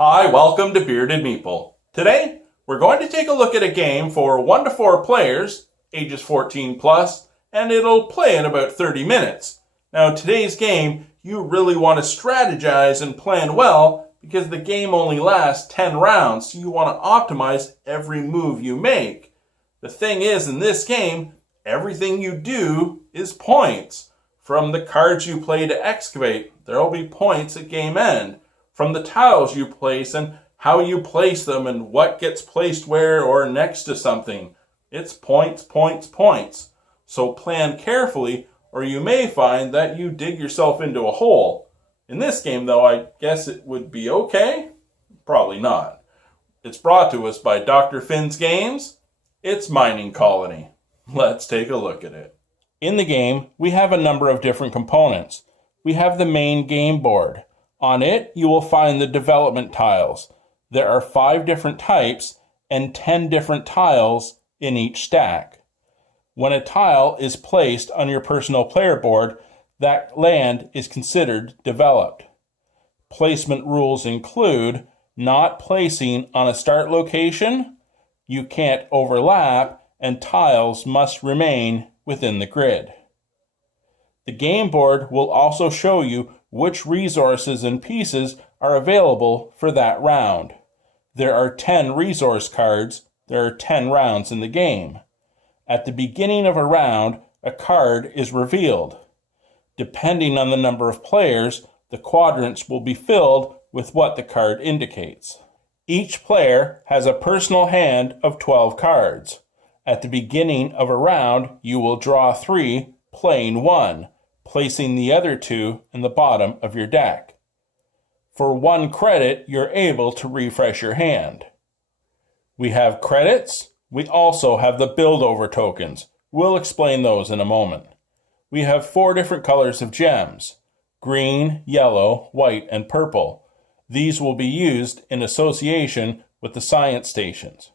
Hi, welcome to Bearded Meeple. Today, we're going to take a look at a game for 1 to 4 players, ages 14 plus, and it'll play in about 30 minutes. Now, today's game, you really want to strategize and plan well because the game only lasts 10 rounds, so you want to optimize every move you make. The thing is, in this game, everything you do is points. From the cards you play to excavate, there will be points at game end. From the tiles you place and how you place them and what gets placed where or next to something. It's points, points, points. So plan carefully or you may find that you dig yourself into a hole. In this game though, I guess it would be okay? Probably not. It's brought to us by Dr. Finn's Games. It's Mining Colony. Let's take a look at it. In the game, we have a number of different components. We have the main game board. On it, you will find the development tiles. There are 5 different types and 10 different tiles in each stack. When a tile is placed on your personal player board, that land is considered developed. Placement rules include not placing on a start location, you can't overlap, and tiles must remain within the grid. The game board will also show you which resources and pieces are available for that round. There are 10 resource cards. There are 10 rounds in the game. At the beginning of a round, a card is revealed. Depending on the number of players, the quadrants will be filled with what the card indicates. Each player has a personal hand of 12 cards. At the beginning of a round, you will draw 3, playing 1. Placing the other 2 in the bottom of your deck. For 1 credit, you're able to refresh your hand. We have credits. We also have the build-over tokens. We'll explain those in a moment. We have 4 different colors of gems: green, yellow, white, and purple. These will be used in association with the science stations.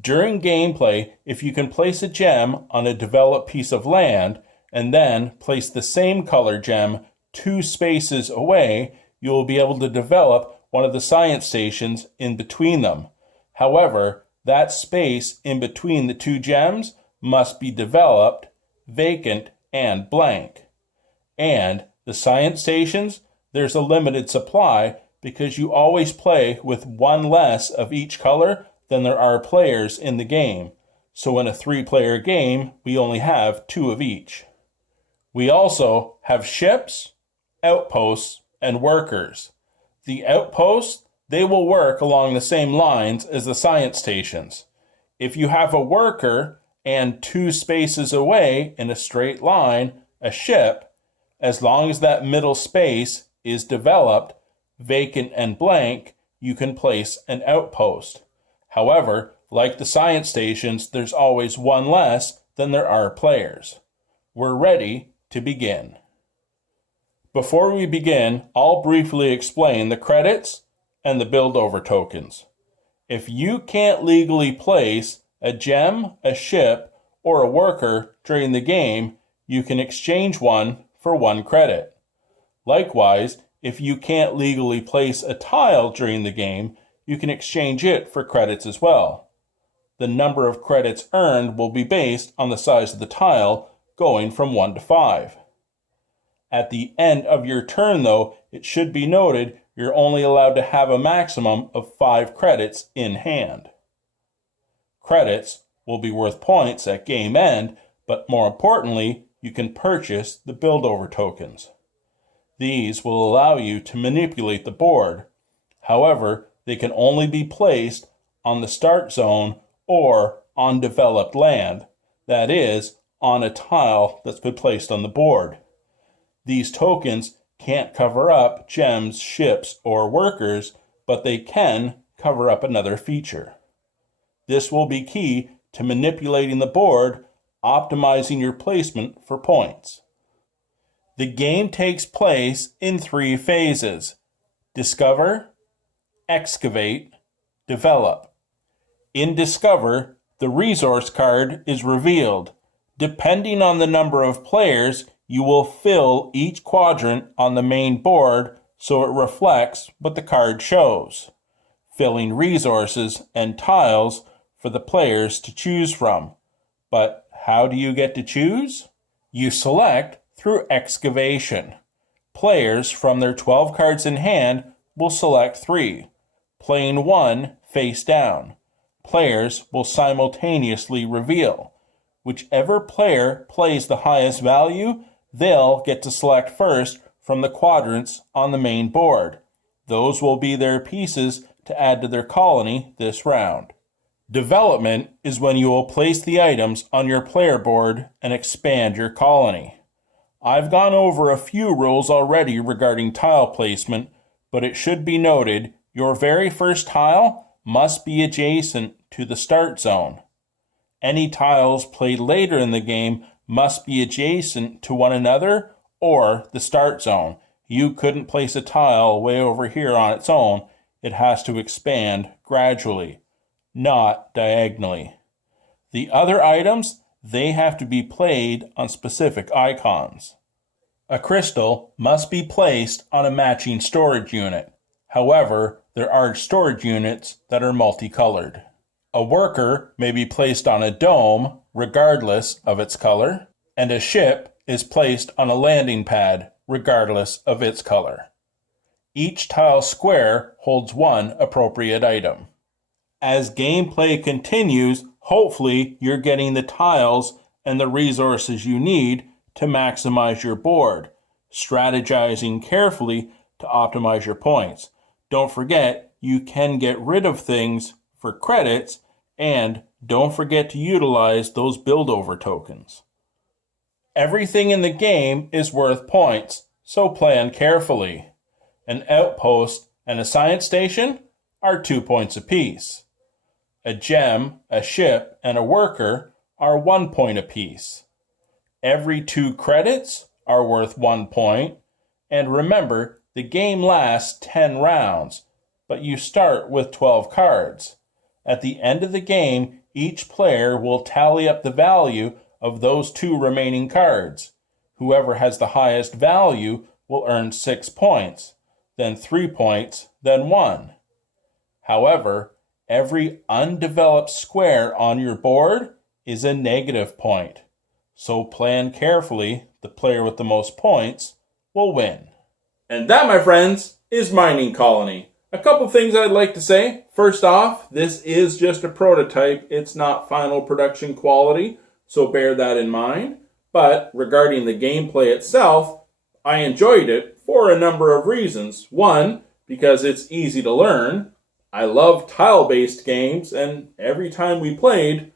During gameplay, if you can place a gem on a developed piece of land, and then place the same color gem 2 spaces away, you will be able to develop one of the science stations in between them. However, that space in between the 2 gems must be developed, vacant, and blank. And the science stations, there's a limited supply because you always play with 1 less of each color than there are players in the game. So in a 3-player game, we only have 2 of each. We also have ships, outposts, and workers. The outposts, they will work along the same lines as the science stations. If you have a worker and 2 spaces away in a straight line, a ship, as long as that middle space is developed, vacant and blank, you can place an outpost. However, like the science stations, there's always 1 less than there are players. We're ready to begin. Before we begin, I'll briefly explain the credits and the build-over tokens. If you can't legally place a gem, a ship, or a worker during the game, you can exchange one for 1 credit. Likewise, if you can't legally place a tile during the game, you can exchange it for credits as well. The number of credits earned will be based on the size of the tile, going from 1 to 5. At the end of your turn, though, it should be noted you're only allowed to have a maximum of 5 credits in hand. Credits will be worth points at game end, but more importantly, you can purchase the build-over tokens. These will allow you to manipulate the board. However, they can only be placed on the start zone or on developed land, that is, on a tile that's been placed on the board. These tokens can't cover up gems, ships, or workers, but they can cover up another feature. This will be key to manipulating the board, optimizing your placement for points. The game takes place in 3 phases: discover, excavate, develop. In discover, the resource card is revealed. Depending on the number of players, you will fill each quadrant on the main board so it reflects what the card shows. filling resources and tiles for the players to choose from. But how do you get to choose? You select through excavation. Players from their 12 cards in hand will select 3, playing 1 face down. Players will simultaneously reveal. Whichever player plays the highest value, they'll get to select first from the quadrants on the main board. Those will be their pieces to add to their colony this round. Development is when you will place the items on your player board and expand your colony. I've gone over a few rules already regarding tile placement, but it should be noted your very first tile must be adjacent to the start zone. Any tiles played later in the game must be adjacent to one another or the start zone. You couldn't place a tile way over here on its own. It has to expand gradually, not diagonally. The other items, they have to be played on specific icons. A crystal must be placed on a matching storage unit. However, there are storage units that are multicolored. A worker may be placed on a dome regardless of its color, and a ship is placed on a landing pad regardless of its color. Each tile square holds 1 appropriate item. As gameplay continues, hopefully you're getting the tiles and the resources you need to maximize your board, strategizing carefully to optimize your points. Don't forget, you can get rid of things for credits, and don't forget to utilize those build-over tokens. Everything in the game is worth points, so plan carefully. An outpost and a science station are 2 points apiece. A gem, a ship, and a worker are 1 point apiece. Every 2 credits are worth 1 point, and remember, the game lasts 10 rounds, but you start with 12 cards. At the end of the game, each player will tally up the value of those 2 remaining cards. Whoever has the highest value will earn 6 points, then 3 points, then 1. However, every undeveloped square on your board is a negative point. So plan carefully. The player with the most points will win. And that, my friends, is Mining Colony. A couple things I'd like to say. First off, this is just a prototype. It's not final production quality, so bear that in mind. But regarding the gameplay itself, I enjoyed it for a number of reasons. One, because it's easy to learn. I love tile-based games, and every time we played,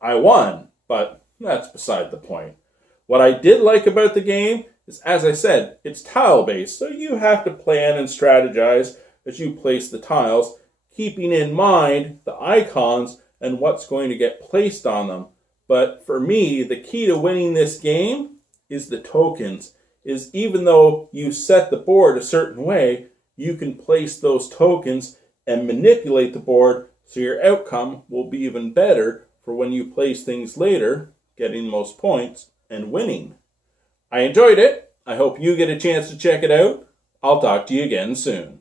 I won. But that's beside the point. What I did like about the game is, as I said, it's tile-based, so you have to plan and strategize as you place the tiles, keeping in mind the icons and what's going to get placed on them. But for me, the key to winning this game is the tokens. Is even though you set the board a certain way, you can place those tokens and manipulate the board so your outcome will be even better for when you place things later, getting the most points and winning. I enjoyed it. I hope you get a chance to check it out. I'll talk to you again soon.